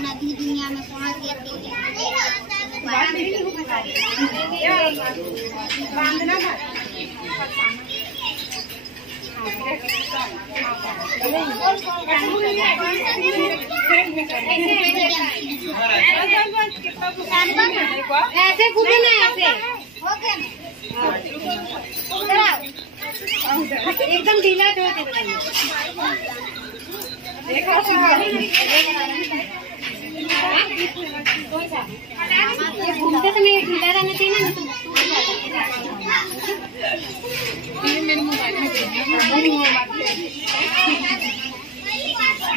नदी दुनिया में पहुंच गए ऐसे कूदना ऐसे एकदम ढीला छोड़ घूमते समय ढीला रहना चाहिए ना। मेरे मोबाइल में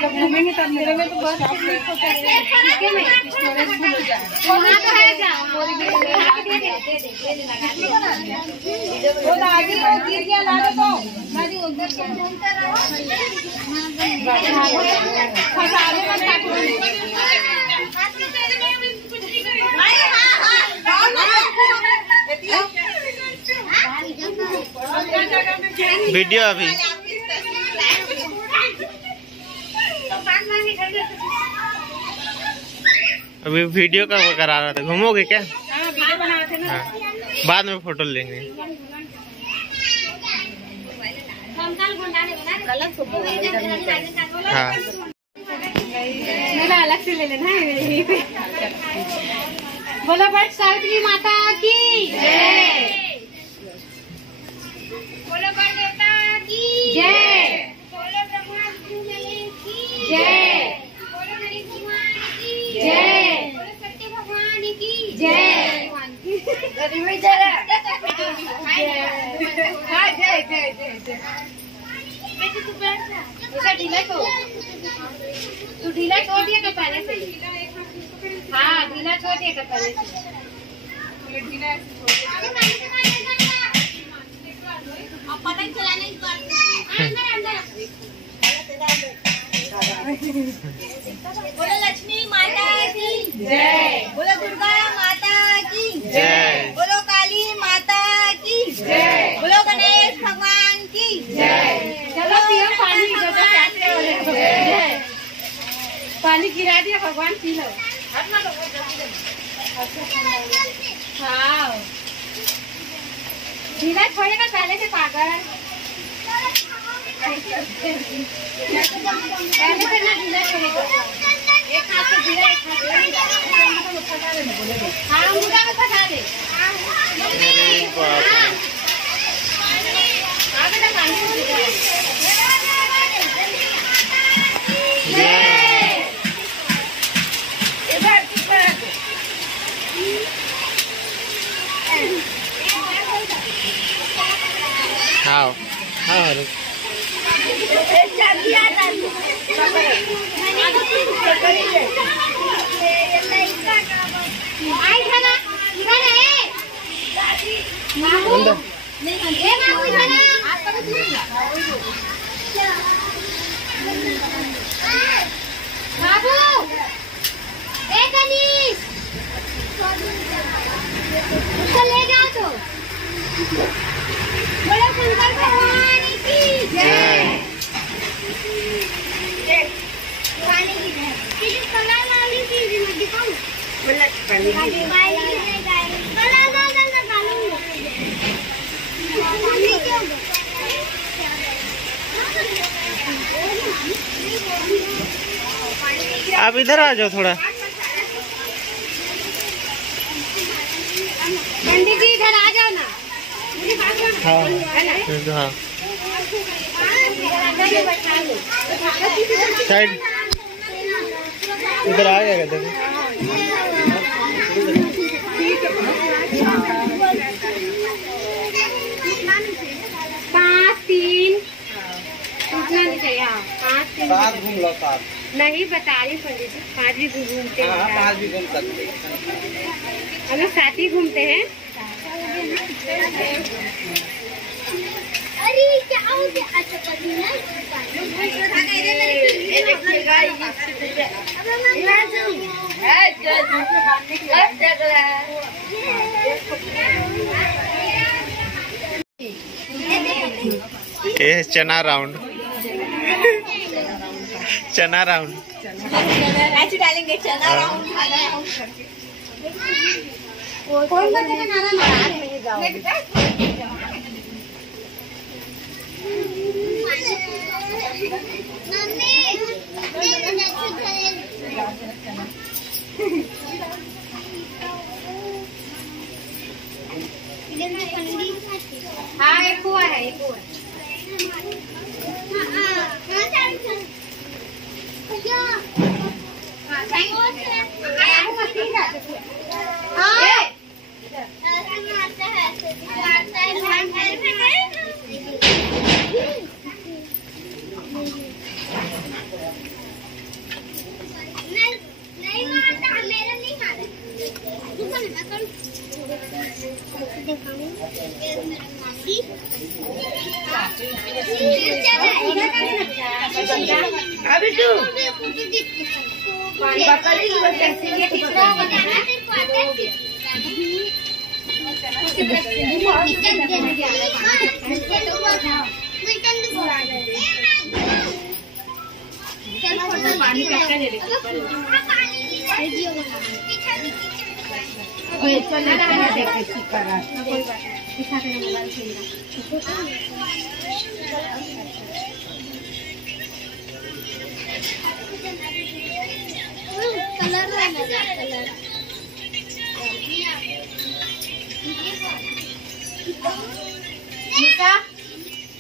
घूमेंगे तब मेरे में तो बहुत स्टोरेज भूल जाए वो आगे वो गिर गया ला दो दादी उधर से वीडियो अभी वीडियो का करा रहा था। घूमोगे क्या? वीडियो बना रहे थे ना। हाँ, बाद में फोटो लेंगे। हाँ मेरा अलग से ले लेना है। बोलो बट सावित्री माता की जय। बोलो बट देवता की जय। बोलो ब्रह्मा की जय। बोलो हरि भगवान की जय। बोलो सत्य भगवान की जय। तू ढीला छोड़ दिया कर पहले से। हाँ ढीला छोड़ दिया कर पहले से। अब पता ही चला नहीं बोलो लक्ष्मी माता की जय। बोलो दुर्गा माता की जय। बोलो काली माता की जय। बोलो गणेश भगवान की जय। चलो पियो पानी पानी गिरा दिया भगवान पी लो। हाँ ढीला छोड़ेगा पहले से पागल। पहले से ना ढीला छोड़ेगा। एक हाथ से ढीला एक हाथ से हाँ मुर्गा में फंसा दे। आगे तक पानी हाँ हाँ बाबू उसको ले जाओ तो। बोलो शंकर भगवान की जय। पानी की जय। किसी कलर वाली चीज में दिखाऊं? आप इधर आ जाओ थोड़ा। पंडित जी इधर आ जाओ ना। हाँ हाँ साइड इधर आ जाएगा देखो। 5 3 उतना नहीं चाहिए। 5 3 सात घूम लो सात। नहीं बता रही पंडित जी 5 भी घूमते हैं। 5 भी घूम सकते हैं। हम लोग 7 ही घूमते हैं। अरे क्या हो गया? अच्छा पति ना ये चना राउंड चना राउंड ऐसे डालेंगे चना राउंड कौन बच्चे का नारा महाराज में जाओ हाँ एक हुआ है एक हुआ अभी तू पानी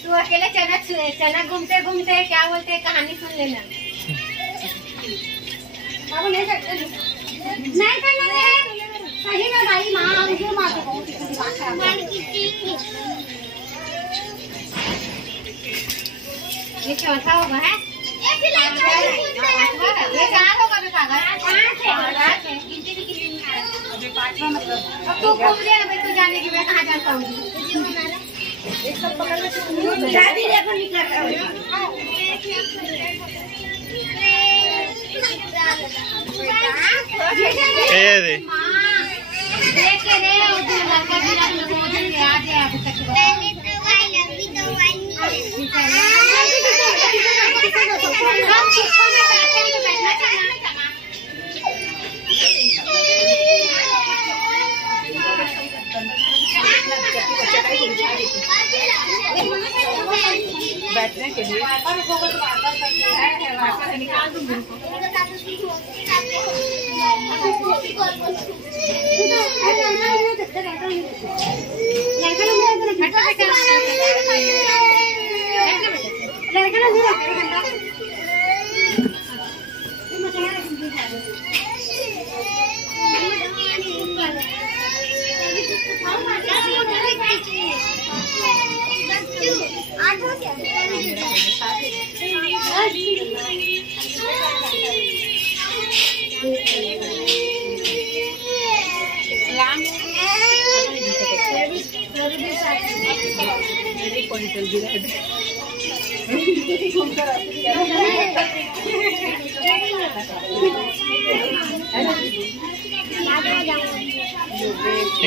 तू अकेले चना घूमते घूमते क्या बोलते कहानी सुन लेना नहीं सही में भाई माँ मुझे माँ तो बहुत ये चौथा होगा है ये कहाँ होगा पांचवा मतलब अब तो घूम ले अभी तो जाने की मैं कहाँ जानता हूँ एक सब पकड़ शादी देखो निकल बैठने के लिए निकाल दूंगी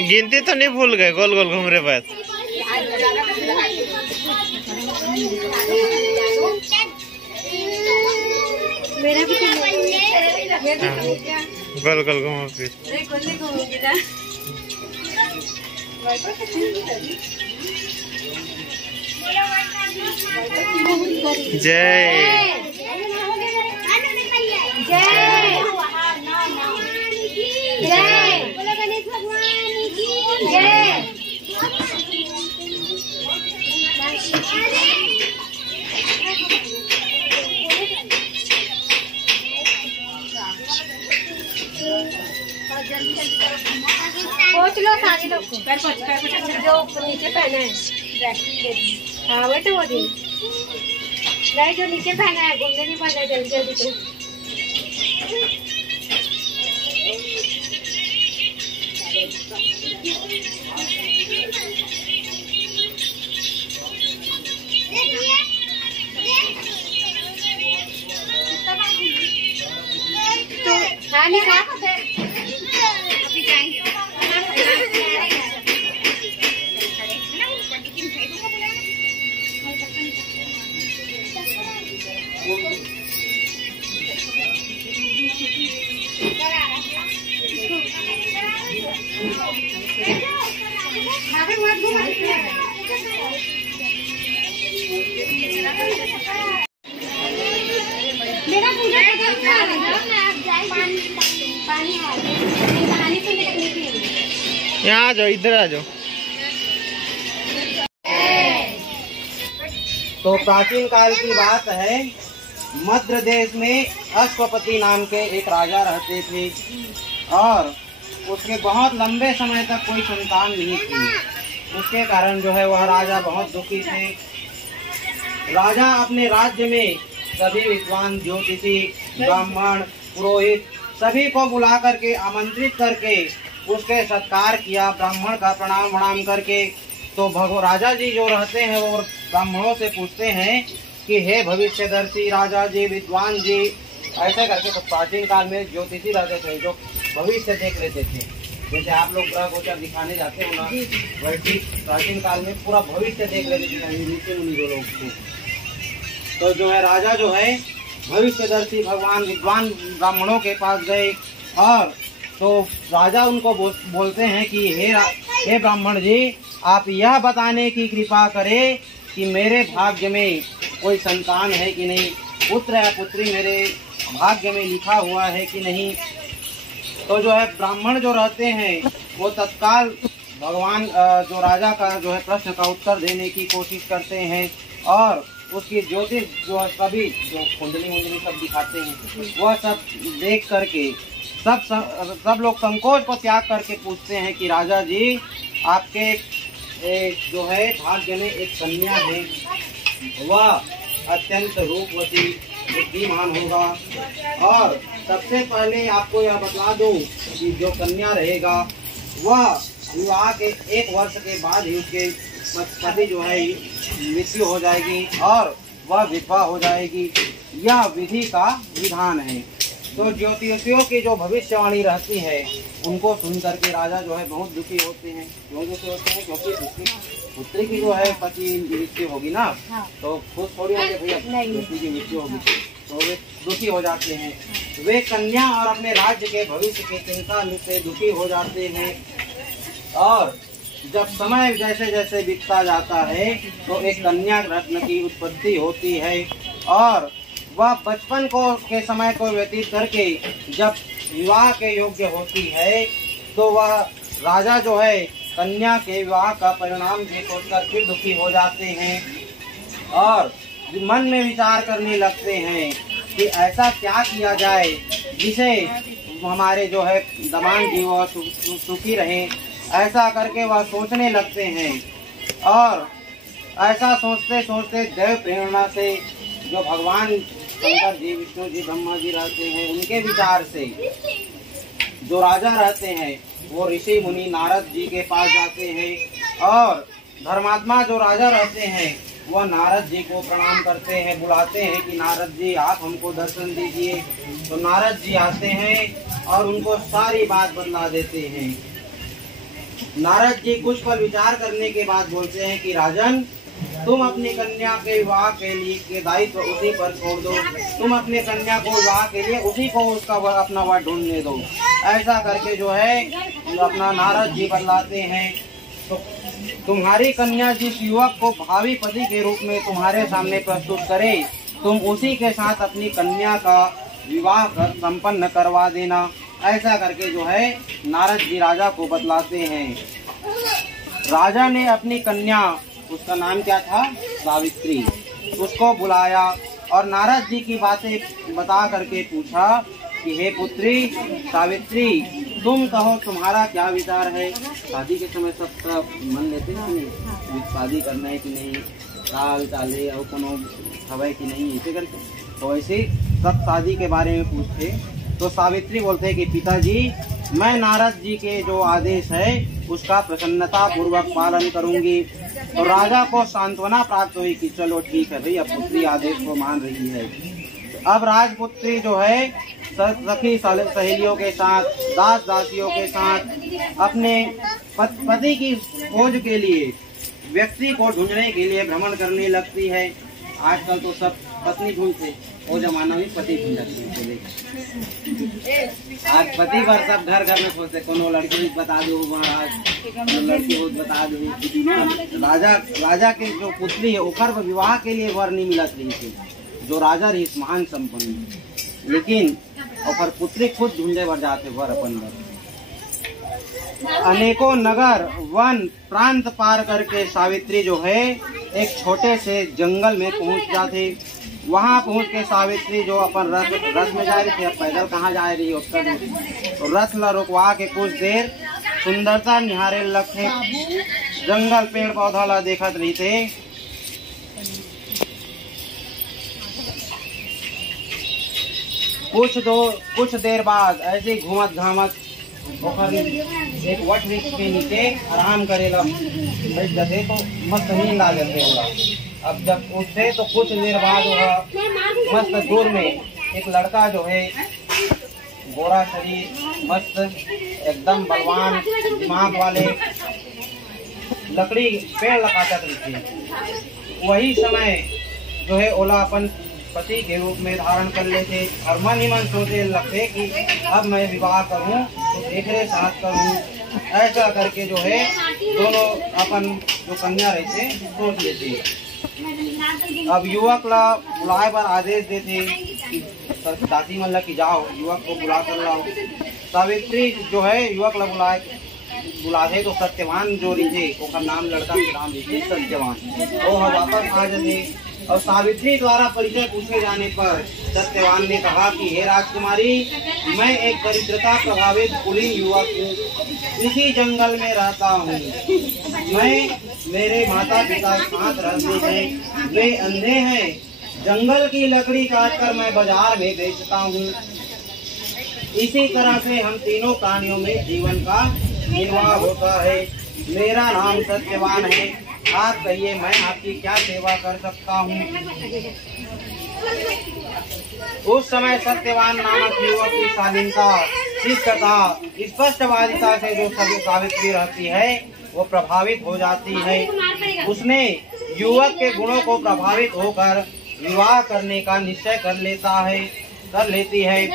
गिनती तो नहीं भूल गए गोल गोल घूम रहे बस गोल गोल घूमो फिर जय जय जय बोलो गणेश भगवान की जय पोंछ लो सारे लोग पैर जो नीचे पहना है हाँ बैठे वो दिन नहीं जो नीचे पहना है घूमने नहीं पड़ता जल्दी जल्दी तो हाँ नहीं खा अभी जाएंगे यहाँ आ जाओ, इधर आ जाओ। तो प्राचीन काल की बात है, मध्य देश में अश्वपति नाम के एक राजा रहते थे और उसके बहुत लंबे समय तक कोई संतान नहीं थी। उसके कारण जो है वह राजा बहुत दुखी थे। राजा अपने राज्य में सभी विद्वान, ज्योतिषी, ब्राह्मण, पुरोहित सभी को बुला करके आमंत्रित करके उसके सत्कार किया, ब्राह्मण का प्रणाम करके। तो राजा जी जो रहते हैं वो ब्राह्मणों से पूछते हैं कि हे भविष्यदर्शी राजा जी, विद्वान जी, ऐसे करके। तो प्राचीन काल में ज्योतिषी रहते थे जो भविष्य देख लेते थे। जैसे आप लोग ग्रह गोचर दिखाने जाते हो ना, वैसे प्राचीन काल में पूरा भविष्य देख लेते थे ऋषि मुनि जो लोग थे। तो जो है राजा जो है भविष्यदर्शी भगवान विद्वान ब्राह्मणों के पास गए और तो राजा उनको बोलते हैं कि हे ब्राह्मण जी, आप यह बताने की कृपा करें कि मेरे भाग्य में कोई संतान है कि नहीं, पुत्र या पुत्री मेरे भाग्य में लिखा हुआ है कि नहीं। तो जो है ब्राह्मण जो रहते हैं वो तत्काल भगवान जो राजा का जो है प्रश्न का उत्तर देने की कोशिश करते हैं और उसकी ज्योतिष जो सभी जो कुंडली सब दिखाते हैं वह सब देख करके सब लोग संकोच को त्याग करके पूछते हैं कि राजा जी, आपके जो है भाग्य में एक कन्या है, वह अत्यंत रूपवती बुद्धिमान होगा और सबसे पहले आपको यह बता दूं कि जो कन्या रहेगा वह विवाह के 1 वर्ष के बाद ही उसके पति जो है मृत्यु हो जाएगी और वह विधवा हो जाएगी। यह विधि का विधान है। तो ज्योतिषियों की जो भविष्यवाणी रहती है उनको सुन करके राजा जो है बहुत दुखी होते हैं। क्यों दुखी होते हैं? क्योंकि पुत्री की जो है पति मृत्यु होगी ना, तो खुद थोड़ी होंगे भैया पुत्री की मृत्यु होगी, तो वे दुखी हो जाते हैं। वे कन्या और अपने राज्य के भविष्य की चिंता से दुखी हो जाते हैं और जब समय जैसे जैसे बीतता जाता है तो एक कन्या रत्न की उत्पत्ति होती है और वह बचपन के समय को व्यतीत करके जब विवाह के योग्य होती है तो वह राजा जो है कन्या के विवाह का परिणाम भी सोचकर फिर दुखी हो जाते हैं और मन में विचार करने लगते हैं कि ऐसा क्या किया जाए जिसे हमारे जो है दमान जी वह सुखी रहे। ऐसा करके वह सोचने लगते हैं और ऐसा सोचते सोचते देव प्रेरणा से जो भगवान शंकर जी, विष्णु जी, ब्रह्मा जी रहते हैं उनके विचार से जो राजा रहते हैं वो ऋषि मुनि नारद जी के पास जाते हैं और धर्मात्मा जो राजा रहते हैं वह नारद जी को प्रणाम करते हैं, बुलाते हैं कि नारद जी आप हमको दर्शन दीजिए। तो नारद जी आते हैं और उनको सारी बात बतला देते हैं। नारद जी कुछ पल विचार करने के बाद बोलते हैं कि राजन, तुम अपनी कन्या के विवाह के लिए के दायित्व उसी पर छोड़ दो, तुम अपने कन्या को विवाह के लिए उसी को उसका अपना वर ढूंढने दो। ऐसा करके जो है अपना नारद जी बतलाते हैं। तो तुम्हारी कन्या जिस युवक को भावी पति के रूप में तुम्हारे सामने प्रस्तुत करे, तुम उसी के साथ अपनी कन्या का विवाह संपन्न करवा देना। ऐसा करके जो है नारद जी राजा को बतलाते हैं। राजा ने अपनी कन्या, उसका नाम क्या था, सावित्री, उसको बुलाया और नारद जी की बातें बता करके पूछा कि हे पुत्री सावित्री, तुम कहो तुम्हारा क्या विचार है। शादी के समय सबका मन लेते हैं कि नहीं, शादी करना है कि नहीं, चाल चाले और कोनो हवा कि नहीं, ऐसे करके। तो ऐसे सब शादी के बारे में पूछते तो सावित्री बोलते हैं कि पिताजी, मैं नारद जी के जो आदेश है उसका प्रसन्नता पूर्वक पालन करूंगी। तो राजा को सांत्वना प्राप्त हुई कि चलो ठीक है भाई, अब पुत्री आदेश को मान रही है। अब राजपुत्री जो है सखी सहेलियों के साथ, दास दासियों के साथ अपने पति की खोज के लिए, व्यक्ति को ढूंढने के लिए भ्रमण करने लगती है। आजकल तो सब पत्नी ढूंढते, वो जमाना में पति ढूंढते। आज पति पर सब घर घर में सोचते, कोनो लड़की बता दो महाराज, लड़की हो बता दो। राजा के जो पुत्री है ओकर विवाह के लिए वर नहीं मिलत रही थी, जो राजा रही महान संपन्न। लेकिन और फिर पुत्री खुद ढूंढे भर जाते वर अपन बर। अनेकों नगर वन प्रांत पार करके सावित्री जो है एक छोटे से जंगल में पहुंच जाते। वहां पहुंच के सावित्री जो अपन रथ में जा रही थी, अब पैदल कहाँ जा रही उत्तर में, तो रथ ला रुकवा के कुछ देर सुंदरता निहारे लगे। जंगल पेड़ पौधा ला देखत रही थे। कुछ देर बाद ऐसे घूमत घामत एक वट वृक्ष के नीचे आराम करेला बैठ जाते तो मस्त नींद आ जाते होला। अब जब उठते तो कुछ देर बाद वह मस्त दूर में एक लड़का जो है गोरा शरीर मस्त एकदम बलवान दिमाग वाले लकड़ी पेड़ लगाता थे। वही समय जो है ओला अपन पति के रूप में धारण कर लेते और मन ही मन सोचे लगते कि अब मैं विवाह करूं तो देखरे साथ करूं। ऐसा करके जो है दोनों अपन जो कन्या रहते सोच लेते। अब युवक ला बुलाए पर आदेश देते दादी मन ला कि जाओ युवक को बुला कर लाओ। सावित्री जो है युवक ला बुलाते तो सत्यवान जो रही ओकर नाम लड़का के नाम रही सत्यवान, वो वापस आ जाते। और सावित्री द्वारा परिचय पूछे जाने पर सत्यवान ने कहा कि हे राजकुमारी, मैं एक दरिद्रता प्रभावित कुलीन युवक हूँ, इसी जंगल में रहता हूँ। मैं मेरे माता पिता साथ रहते हैं, वे अंधे हैं। जंगल की लकड़ी काटकर मैं बाजार में बेचता हूँ। इसी तरह से हम तीनों प्राणियों में जीवन का निर्वाह होता है। मेरा नाम सत्यवान है। आप कहिए मैं आपकी क्या सेवा कर सकता हूँ। उस समय सत्यवान नामक युवक की शालीनता, शिष्टता, स्पष्टवादिता से जो सभी सावित्री रहती है वो प्रभावित हो जाती है। उसने युवक के गुणों को प्रभावित होकर विवाह करने का निश्चय कर लेती है।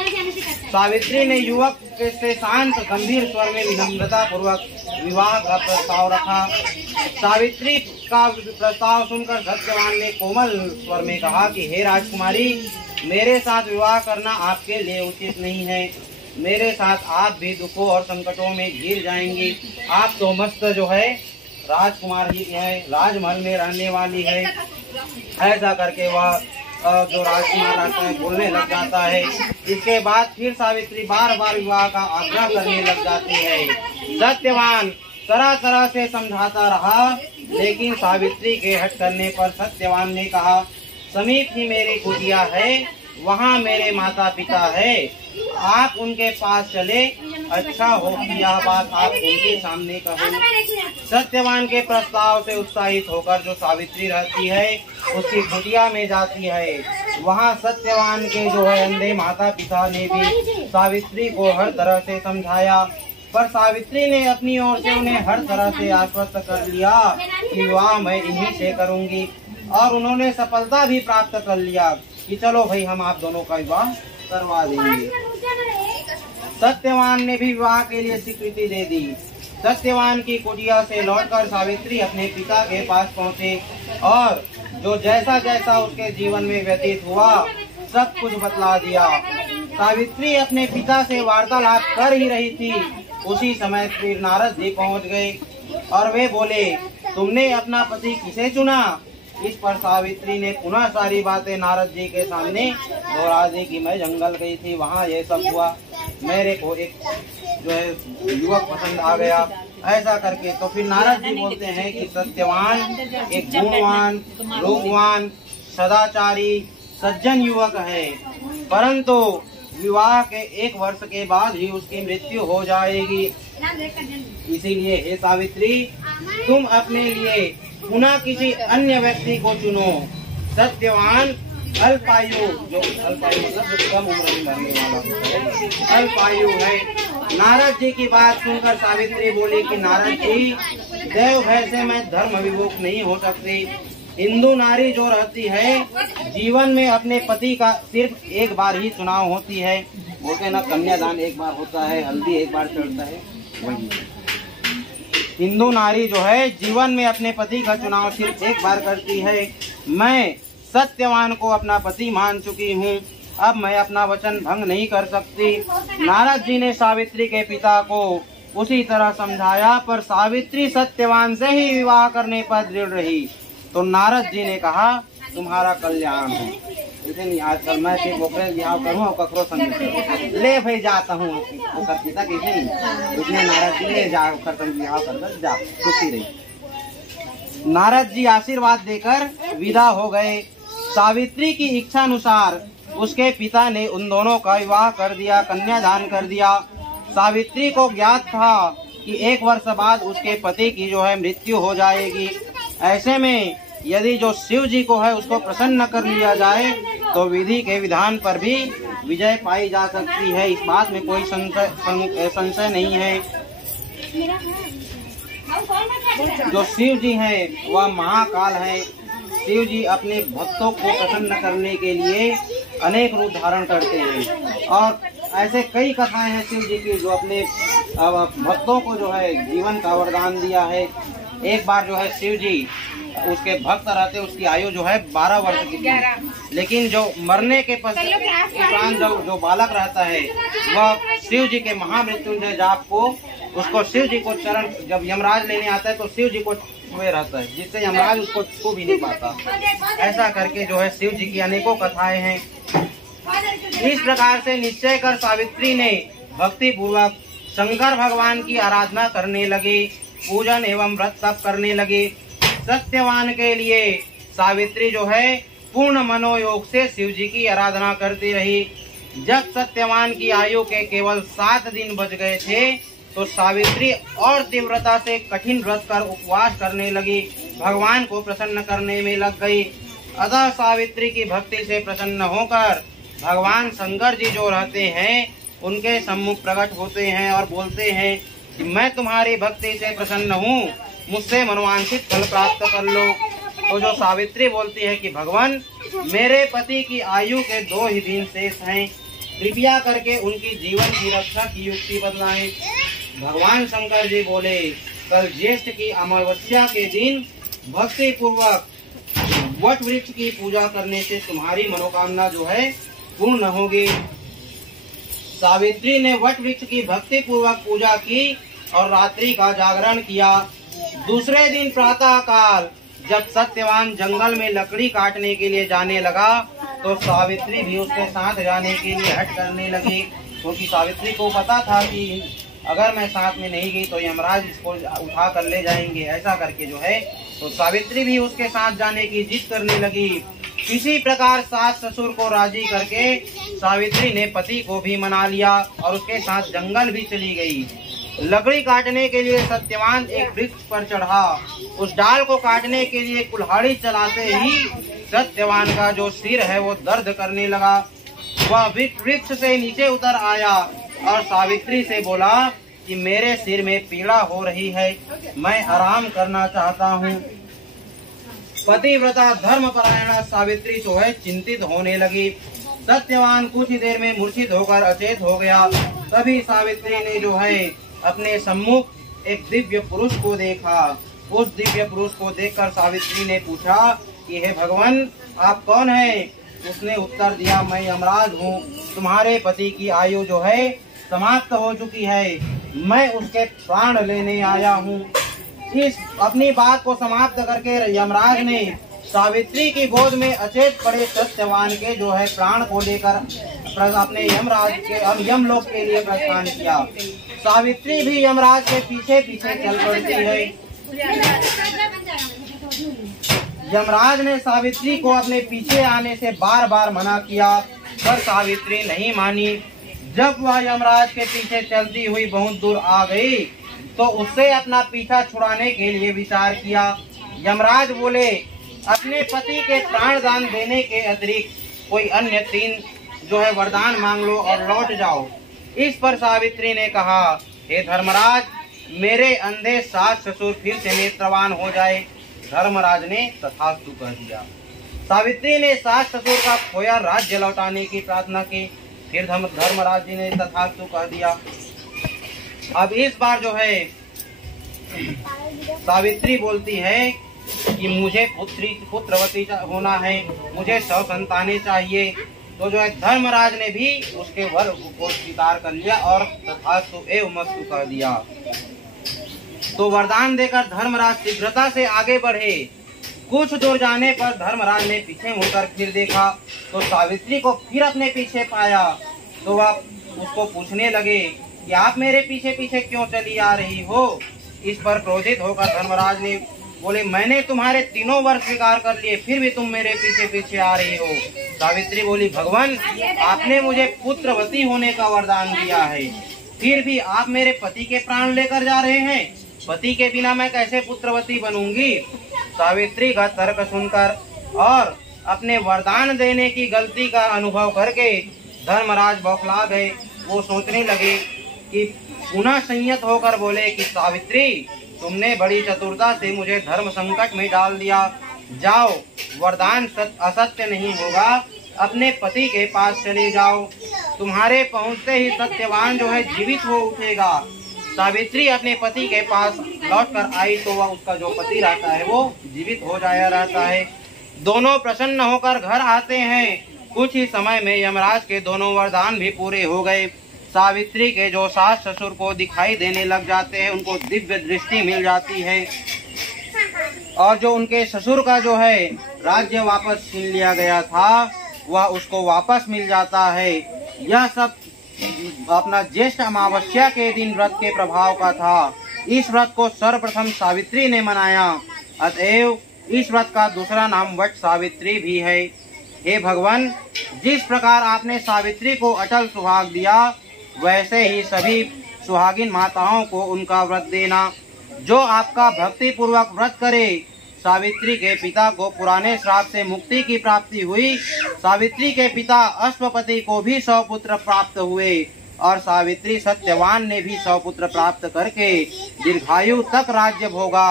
सावित्री ने युवक से शांत गंभीर स्वर में विनम्रता पूर्वक विवाह का प्रस्ताव रखा। सावित्री का प्रस्ताव सुनकर सत्यवान ने कोमल स्वर में कहा कि हे राजकुमारी, मेरे साथ विवाह करना आपके लिए उचित नहीं है। मेरे साथ आप भी दुखों और संकटों में घिर जाएंगी। आप तो मस्त जो है राजकुमार ही है, राजमहल में रहने वाली है। ऐसा करके वह जो राजकुमार आता है बोलने लग जाता है। इसके बाद फिर सावित्री बार बार विवाह का आग्रह करने लग जाती है। सत्यवान तरह तरह से समझाता रहा, लेकिन सावित्री के हट करने पर सत्यवान ने कहा, समीप ही मेरी कुटिया है, वहाँ मेरे माता पिता है, आप उनके पास चले, अच्छा हो कि यह बात आप उनके सामने कहो। सत्यवान के प्रस्ताव से उत्साहित होकर जो सावित्री रहती है उसकी कुटिया में जाती है। वहाँ सत्यवान के जो है अंधे माता पिता ने भी सावित्री को हर तरह से समझाया, पर सावित्री ने अपनी ओर से उन्हें हर तरह से आश्वस्त कर लिया कि विवाह मैं इन्हीं से करूंगी। और उन्होंने सफलता भी प्राप्त कर लिया कि चलो भाई हम आप दोनों का विवाह करवा देंगे। सत्यवान ने भी विवाह के लिए स्वीकृति दे दी। सत्यवान की कुटिया से लौटकर सावित्री अपने पिता के पास पहुँचे और जो जैसा जैसा उसके जीवन में व्यतीत हुआ सब कुछ बतला दिया। सावित्री अपने पिता से वार्तालाप कर ही रही थी, उसी समय फिर नारद जी पहुँच गए और वे बोले, तुमने अपना पति किसे चुना? इस पर सावित्री ने पुनः सारी बातें नारद जी के सामने दोहरा दी कि मैं जंगल गई थी, वहाँ ये सब हुआ, मेरे को एक जो है युवक पसंद आ गया। ऐसा करके तो फिर नारद जी बोलते हैं कि सत्यवान एक गुणवान, लोकवान, सदाचारी, सज्जन युवक है, परंतु विवाह के 1 वर्ष के बाद ही उसकी मृत्यु हो जाएगी। इसीलिए हे सावित्री, तुम अपने लिए पुनः किसी अन्य व्यक्ति को चुनो। सत्यवान अल्पायु, जो अल्पायु मतलब जो कम उम्र में मरने वाला अल्पायु है। नारद जी की बात सुनकर सावित्री बोली कि नारद जी, देव भय से मैं धर्म विमुख नहीं हो सकती। हिंदू नारी जो रहती है जीवन में अपने पति का सिर्फ एक बार ही चुनाव होती है। बोलते ना कन्यादान एक बार होता है, हल्दी एक बार चढ़ता है, वही हिंदू नारी जो है जीवन में अपने पति का चुनाव सिर्फ एक बार करती है। मैं सत्यवान को अपना पति मान चुकी हूँ अब मैं अपना वचन भंग नहीं कर सकती। नारद जी ने सावित्री के पिता को उसी तरह समझाया, पर सावित्री सत्यवान से ही विवाह करने पर दृढ़ रही। तो नारद जी ने कहा, तुम्हारा कल्याण है, लेकिन आजकल मैं ओकरे बिहाव करूँ और ककरो संग ले भाई जाता हूँ ओकर पिता के नहीं। उसने नारद जी ने जा बिहाव कर जा खुशी रही। नारद जी आशीर्वाद देकर विदा हो गए। सावित्री की इच्छा अनुसार उसके पिता ने उन दोनों का विवाह कर दिया, कन्यादान कर दिया। सावित्री को ज्ञात था कि 1 वर्ष बाद उसके पति की जो है मृत्यु हो जाएगी। ऐसे में यदि जो शिव जी को है उसको प्रसन्न कर लिया जाए तो विधि के विधान पर भी विजय पाई जा सकती है। इस बात में कोई संशय नहीं है। जो शिव जी है वह महाकाल है। शिव जी अपने भक्तों को प्रसन्न करने के लिए अनेक रूप धारण करते हैं और ऐसे कई कथाएं हैं शिव जी की जो अपने भक्तों को जो है जीवन का वरदान दिया है। एक बार जो है शिव जी उसके भक्त रहते, उसकी आयु जो है 12 वर्ष की थी, लेकिन जो मरने के उपरांत जो बालक रहता है वह शिव जी के महामृत्युंजय जाप को उसको शिव जी को चरण जब यमराज लेने आता है तो शिव जी को छुए रहता है, जिससे यमराज उसको छू भी नहीं पाता। ऐसा करके जो है शिव जी की अनेकों कथाएं हैं। इस प्रकार से निश्चय कर सावित्री ने भक्ति पूर्वक शंकर भगवान की आराधना करने लगी, पूजन एवं व्रत तप करने लगी। सत्यवान के लिए सावित्री जो है पूर्ण मनोयोग से शिव जी की आराधना करती रही। जब सत्यवान की आयु के केवल 7 दिन बच गए थे तो सावित्री और तीव्रता से कठिन व्रत कर उपवास करने लगी, भगवान को प्रसन्न करने में लग गई। अतः सावित्री की भक्ति से प्रसन्न होकर भगवान शंकर जी जो रहते हैं उनके सम्मुख प्रकट होते हैं और बोलते हैं कि मैं तुम्हारी भक्ति से प्रसन्न हूँ, मुझसे मनोवांछित फल प्राप्त कर लो। तो जो सावित्री बोलती है कि भगवान मेरे पति की आयु के 2 ही दिन शेष हैं, कृपया करके उनकी जीवन की रक्षा की युक्ति बतलाएं। भगवान शंकर जी बोले, कल ज्येष्ठ की अमावस्या के दिन भक्ति पूर्वक वट वृक्ष की पूजा करने से तुम्हारी मनोकामना जो है पूर्ण होगी। सावित्री ने वट वृक्ष की भक्ति पूर्वक पूजा की और रात्रि का जागरण किया। दूसरे दिन प्रातः काल जब सत्यवान जंगल में लकड़ी काटने के लिए जाने लगा तो सावित्री भी उसके साथ जाने के लिए हट करने लगी, क्योंकि सावित्री को पता था कि अगर मैं साथ में नहीं गई तो यमराज इसको उठा कर ले जाएंगे। ऐसा करके जो है तो सावित्री भी उसके साथ जाने की जिद करने लगी। इसी प्रकार सास ससुर को राजी करके सावित्री ने पति को भी मना लिया और उसके साथ जंगल भी चली गई। लकड़ी काटने के लिए सत्यवान एक वृक्ष पर चढ़ा। उस डाल को काटने के लिए कुल्हाड़ी चलाते ही सत्यवान का जो सिर है वो दर्द करने लगा। वह वृक्ष से नीचे उतर आया और सावित्री से बोला कि मेरे सिर में पीड़ा हो रही है, मैं आराम करना चाहता हूँ। पतिव्रता धर्मपरायणा सावित्री जो है चिंतित होने लगी। सत्यवान कुछ ही देर में मूर्छित होकर अचेत हो गया। तभी सावित्री ने जो है अपने सम्मुख एक दिव्य पुरुष को देखा। उस दिव्य पुरुष को देखकर सावित्री ने पूछा कि हे भगवान, आप कौन हैं? उसने उत्तर दिया, मैं यमराज हूँ, तुम्हारे पति की आयु जो है समाप्त हो चुकी है, मैं उसके प्राण लेने आया हूँ। इस अपनी बात को समाप्त करके यमराज ने सावित्री की गोद में अचेत पड़े सत्यवान के जो है प्राण को लेकर अपने यमराज के यमलोक के लिए प्रस्थान किया। सावित्री भी यमराज के पीछे पीछे चल पड़ती है। यमराज ने सावित्री को अपने पीछे आने से बार बार मना किया, पर सावित्री नहीं मानी। जब वह यमराज के पीछे चलती हुई बहुत दूर आ गई तो उससे अपना पीछा छुड़ाने के लिए विचार किया। यमराज बोले, अपने पति के प्राण दान देने के अतिरिक्त कोई अन्य 3 जो है वरदान मांग लो और लौट जाओ। इस पर सावित्री ने कहा, हे धर्मराज, मेरे अंधे सास ससुर फिर से नेत्रवान हो जाए। धर्मराज ने तथास्तु कह दिया। सावित्री ने सास ससुर का खोया राज्य लौटाने की प्रार्थना की। फिर धर्मराज जी ने तथास्तु कह दिया। अब इस बार जो है सावित्री बोलती है कि मुझे पुत्रवती होना है, मुझे 100 संतानें चाहिए। तो जो है धर्मराज ने भी उसके वर को स्वीकार कर लिया और तथास्तु एवं मस्तु कह दिया। तो वरदान देकर धर्मराज शीघ्रता से आगे बढ़े। कुछ दूर जाने पर धर्मराज ने पीछे मुड़कर फिर देखा तो सावित्री को फिर अपने पीछे पाया। तो वह उसको पूछने लगे कि आप मेरे पीछे पीछे क्यों चली आ रही हो। इस पर क्रोधित होकर धर्मराज ने बोले, मैंने तुम्हारे तीनों वर स्वीकार कर लिए, फिर भी तुम मेरे पीछे पीछे आ रही हो। सावित्री बोली, भगवान आपने मुझे पुत्रवती होने का वरदान दिया है, फिर भी आप मेरे पति के प्राण लेकर जा रहे हैं। पति के बिना मैं कैसे पुत्रवती बनूंगी। सावित्री का तर्क सुनकर और अपने वरदान देने की गलती का अनुभव करके धर्मराज बौखला गए। वो सोचने लगे कि पुनः संयत होकर बोले कि सावित्री तुमने बड़ी चतुरता से मुझे धर्म संकट में डाल दिया। जाओ, वरदान असत्य नहीं होगा, अपने पति के पास चले जाओ, तुम्हारे पहुंचते ही सत्यवान जो है जीवित हो उठेगा। सावित्री अपने पति के पास लौट कर आई तो वह उसका जो पति रहता है वो जीवित हो जाया रहता है। दोनों प्रसन्न होकर घर आते हैं। कुछ ही समय में यमराज के दोनों वरदान भी पूरे हो गए। सावित्री के जो सास ससुर को दिखाई देने लग जाते हैं, उनको दिव्य दृष्टि मिल जाती है और जो उनके ससुर का जो है राज्य वापस छीन लिया गया था वह उसको वापस मिल जाता है। यह सब अपना ज्येष्ठ अमावस्या के दिन व्रत के प्रभाव का था। इस व्रत को सर्वप्रथम सावित्री ने मनाया, अतएव इस व्रत का दूसरा नाम वट सावित्री भी है। हे भगवान, जिस प्रकार आपने सावित्री को अटल सुहाग दिया, वैसे ही सभी सुहागिन माताओं को उनका व्रत देना। जो आपका भक्ति पूर्वक व्रत करे, सावित्री के पिता को पुराने श्राप से मुक्ति की प्राप्ति हुई। सावित्री के पिता अश्वपति को भी 100 पुत्र प्राप्त हुए और सावित्री सत्यवान ने भी 100 पुत्र प्राप्त करके दीर्घायु तक राज्य भोगा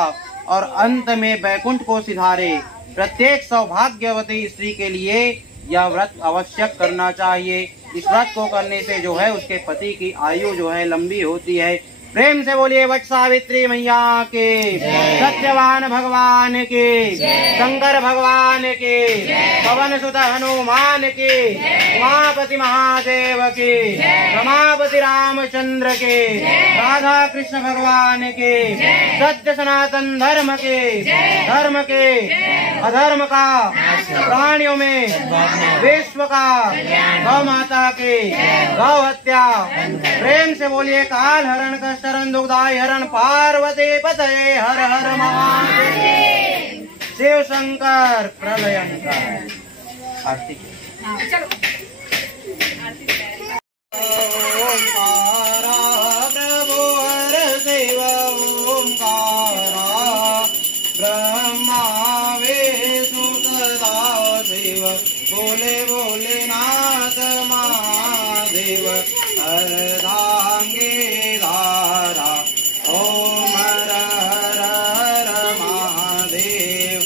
और अंत में वैकुंठ को सिधारे। प्रत्येक सौभाग्यवती स्त्री के लिए यह व्रत आवश्यक करना चाहिए। इस व्रत को करने से जो है उसके पति की आयु जो है लंबी होती है। प्रेम से बोलिए वट सावित्री मैया के, सत्यवान भगवान के, शंकर भगवान के, पवन सुत हनुमान के, उमापति महादेव के, रमापति रामचंद्र के, राधा कृष्ण भगवान के, सत्य सनातन धर्म के अधर्म का प्राणियों में विश्व का, गौ माता के, गौ हत्या। प्रेम से बोलिए काल हरण का शरण दुखदाय हरण पार्वती पतये हर हर महादेव। शिव शंकर प्रलयंकर। आरती ओंकारा प्रभु हर शिव ओंकारा, ब्रह्मा विष्णु सदा शिव, बोले बोले नाथ महादेव। अर्धांगे धारा ओम हर हर हर महादेव।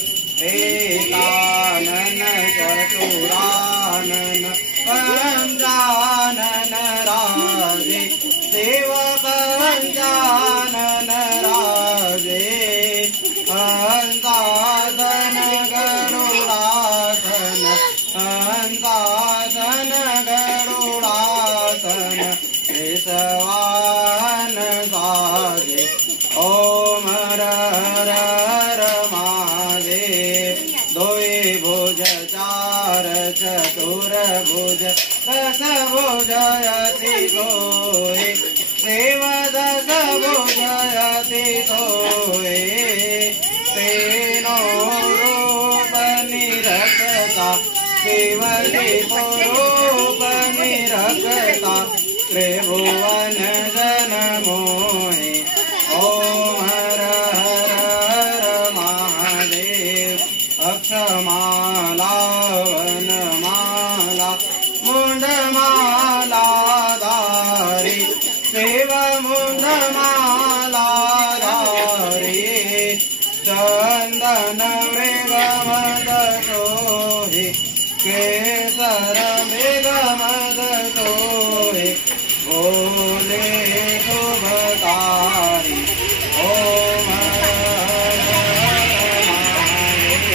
एकानन चतुरानन पंचानन राजे, शिव पंचानन राजे। हंसासन गरुड़ासन, हंसासन गरुड़ासन, सवान साजे। ओम हर हर हर महादेव। दोए भुज चार चतुर भुज, दस भुज अति सोए, शिव दस भुज अति सोए। तेनो रूप निरखता, शिव रूप निरखता, त्रिभुवन जन मोहे। ओम हर हर हर महादेव। अक्षमाला वनमाला मुंडमाला धारी, शिव मुंडमाला धारी। चंदन मृगमद सोहे, केसर मृगमद सोहे। बोले शुभकारी। ओम हर हर महादेव।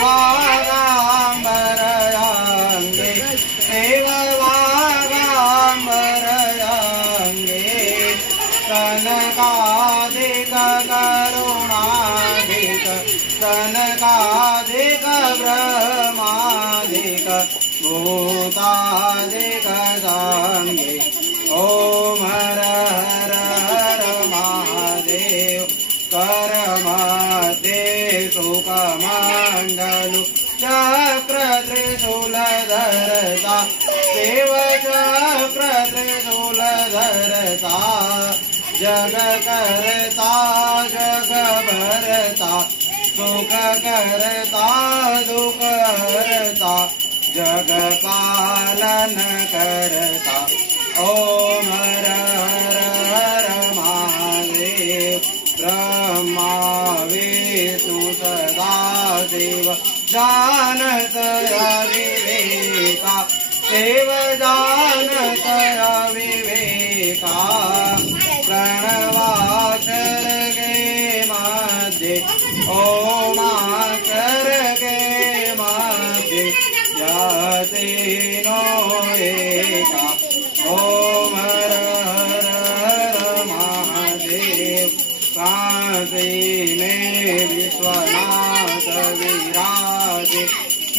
स्वागाम्बरयांगे सेववागाम्बरयांगे कनकादिक करुणादिक कनकादिक ब्रह्मादिक भूतादिक सांगे ओम हर हर हर महादेव करमते सुखमण्डलु चक्र त्रिशूलधरता शिव चक्र त्रिशूलधरता जग करता जग भरता सुख करता दुख हरता जग पालन करता ओम हर हर हर महादेव ब्रह्मा विष्णु सदा शिव जानत अविवेका शिव जानत अविवेका प्रणवाक्षर के मध्य ओमाक्षर के मध्य तीनो एका ओम हर हर हर महादेव काशी में विश्वनाथ विराजे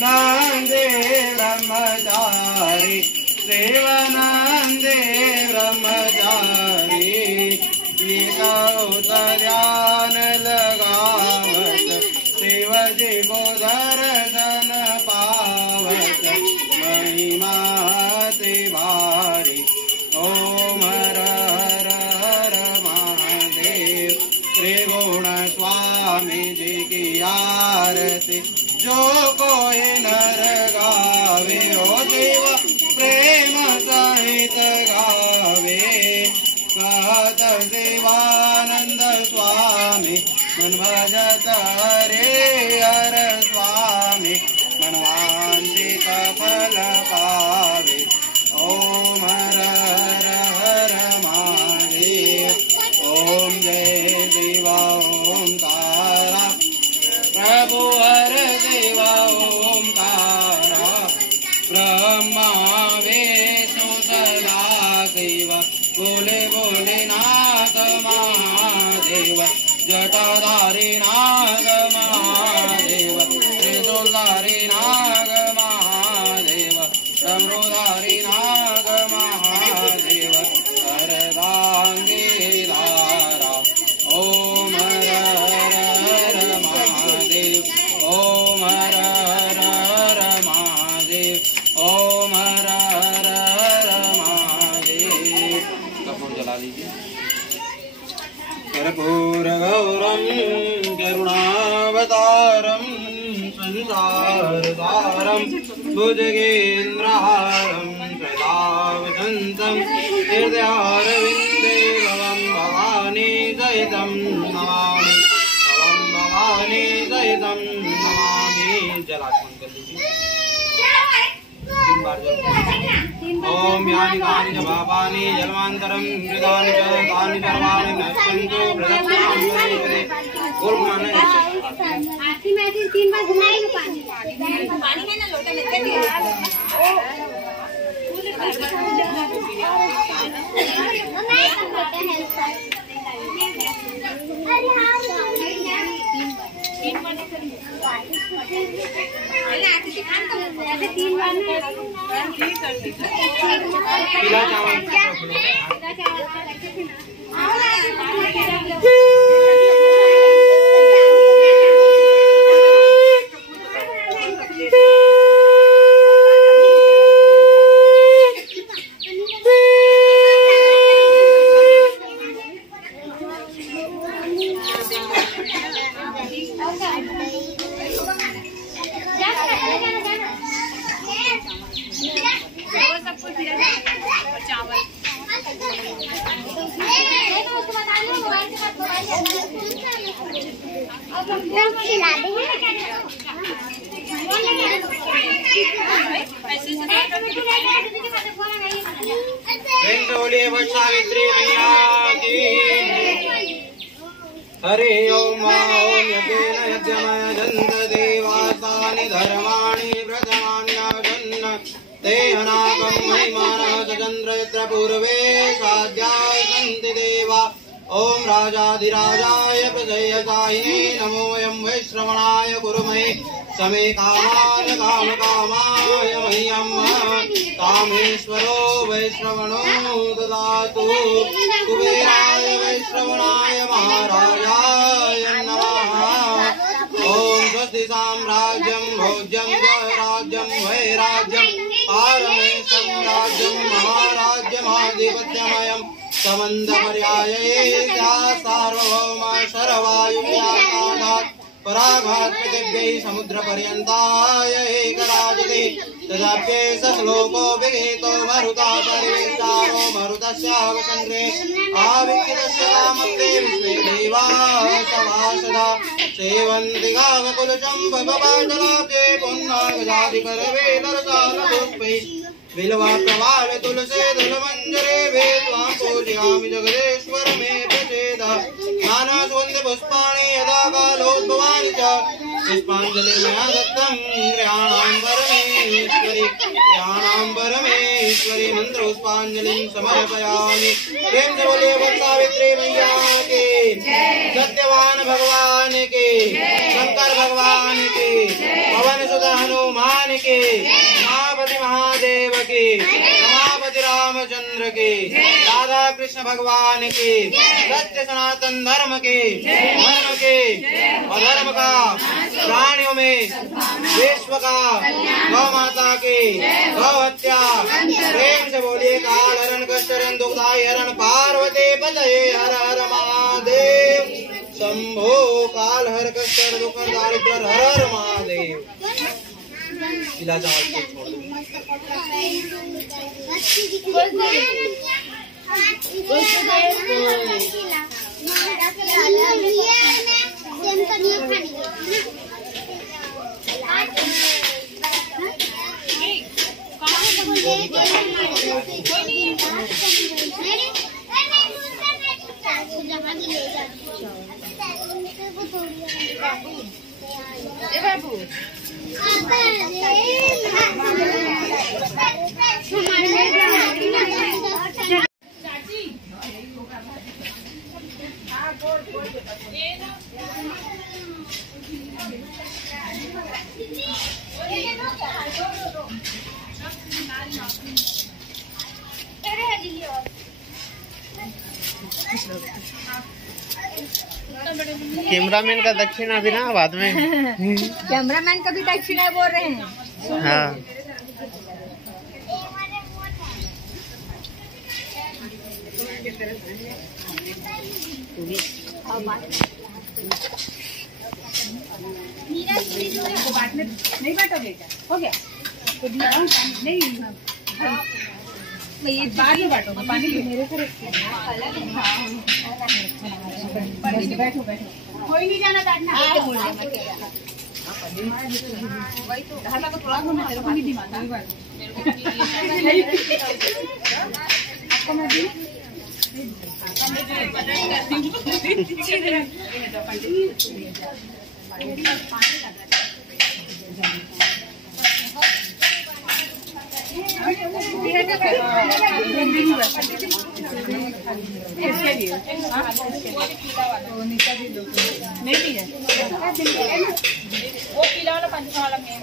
नंदे ब्रह्मचारी शिवानंदे ब्रह्मचारी ध्यान लगावत शिव जी को दर्शन पावत महिमा भारी ओम हर हर हर महादेव त्रिगुण स्वामी जी की आरती जो कोई नर गावे ओ शिव प्रेम सहित गावे कहत शिवानंद स्वामी मन भजत हरे हर स्वामी मनवांछित फल पावे ओम हर हर हर महादेव ओम जय शिव ओंकारा प्रभु हर शिव ओंकारा ब्रह्मा विष्णु सदा शिव बोले बोले नाथ महादेव जटाधारी नाग महादेव त्रिशूलधारी नाग महादेव डमरूधारी नाग महादेव हरदांगी धारा ओम हर हर हर महादेव ओम हर हर हर महादेव ओम हर हर हर महादेव। कपूर जला लीजिए। कर्पूरगौरं करुणावतारं संसारसारं भुजगेन्द्रहारं सदा वसन्तं हृदयारविन्दे भवं भवानी सहितं नमामि भवं भवानी सहितं नमामि। जलार्पण कर लीजिए 3 बार जल। ओम यानि कानि च पापानि जन्मान्तरं कृतानि च तानि सर्वाणि नश्यन्तु प्रदक्षिणां वदे गुरुमाने आरती में 3 बार घुमाएंगे पानी है ना लोटे में सावित्री मैया की हरि ओम यज्ञेन यज्ञमय दन्त देवासानि सर्वाणि धर्माणि व्रतमान्यासन्न ते अनाकं महिमानः चन्द्र यत्र पूर्वे साध्याय सन्ति देवा। ओम राजाधिराजाय प्रजयसायिने नमो वयं वैश्रवणाय कुरुमहे समे कामान काम कामाय मह्यं कामेश्वरो वैश्रवणो ददातु। कुबेराय वैश्रवणाय महाराजाय नमः। ओम स्वस्ति साम्राज्यं भोज्यं स्वराज्यं वैराज्यं पारमेशं राज्यं महाराज्यमाधिपत्यमयम् समन्दपर्याये सार्वभौम शरवायुव्याघात् पराघात् पृथिव्यै समुद्रपर्यन्ताय एकराजते तदाप्येष श्लोको विगीतो मरुता परिवेष्टारो मरुतस्यावसङ्ग्रे आविक्कितस्य कामत्ते विश्वे देवाः सभासदा सेवन्ति गावकुलशं भगवाजलाब्जे पुन्नागजादिकरवेलरसालपुष्पै बिल्वा प्रभाव तुलसे दुलमंजरे वेद्वां पूजयामि जगदेश्वर मे प्रचेद नाना सुगंध पुष्पाणि यदा कालोद्भवानि च पुष्पाञ्जलिर्मया दत्तं ध्यानां परमेश्वरी मंत्रोष्पाञ्जलिं समर्पयामि। प्रेम से बोलिए वट सावित्री मैया के, सत्यवान भगवान के, शंकर भगवान के, पवन सुत हनुमान के, महापति महादेव के, रमापति रामचंद्र के, राधा कृष्ण भगवान के, सत्य सनातन धर्म के, अधर्म का, प्राणियों में, विश्व का, गौ माता के, गौ हत्या, प्रेम से बोलिए काल हरण कष्टहरण दुखदाई हरण पार्वती पतये हर हर महादेव शंभो काल हर कष्ट दुख दारिद्र हर हर महादेव। इला चावल छोड़ कैमरामैन का दक्षिणा भी ना बाद में। कैमरामैन का भी दक्षिणा बोल रहे हैं। हाँ नहीं बांटोगे क्या? हो गया तो नहीं ये बाद में बांटोगे पानी मेरे को बैठो बैठो कोई नहीं जाना काटना तो थोड़ा घूमना तेरे को नहीं दिमाग वो पीला वाला पंच वाला में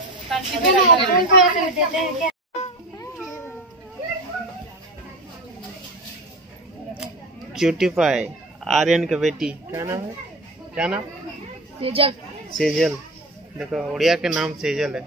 क्यूटी पाई आर्यन की बेटी क्या नाम है? क्या नाम? सेजल। सेजल। देखो उड़िया के नाम सेजल है।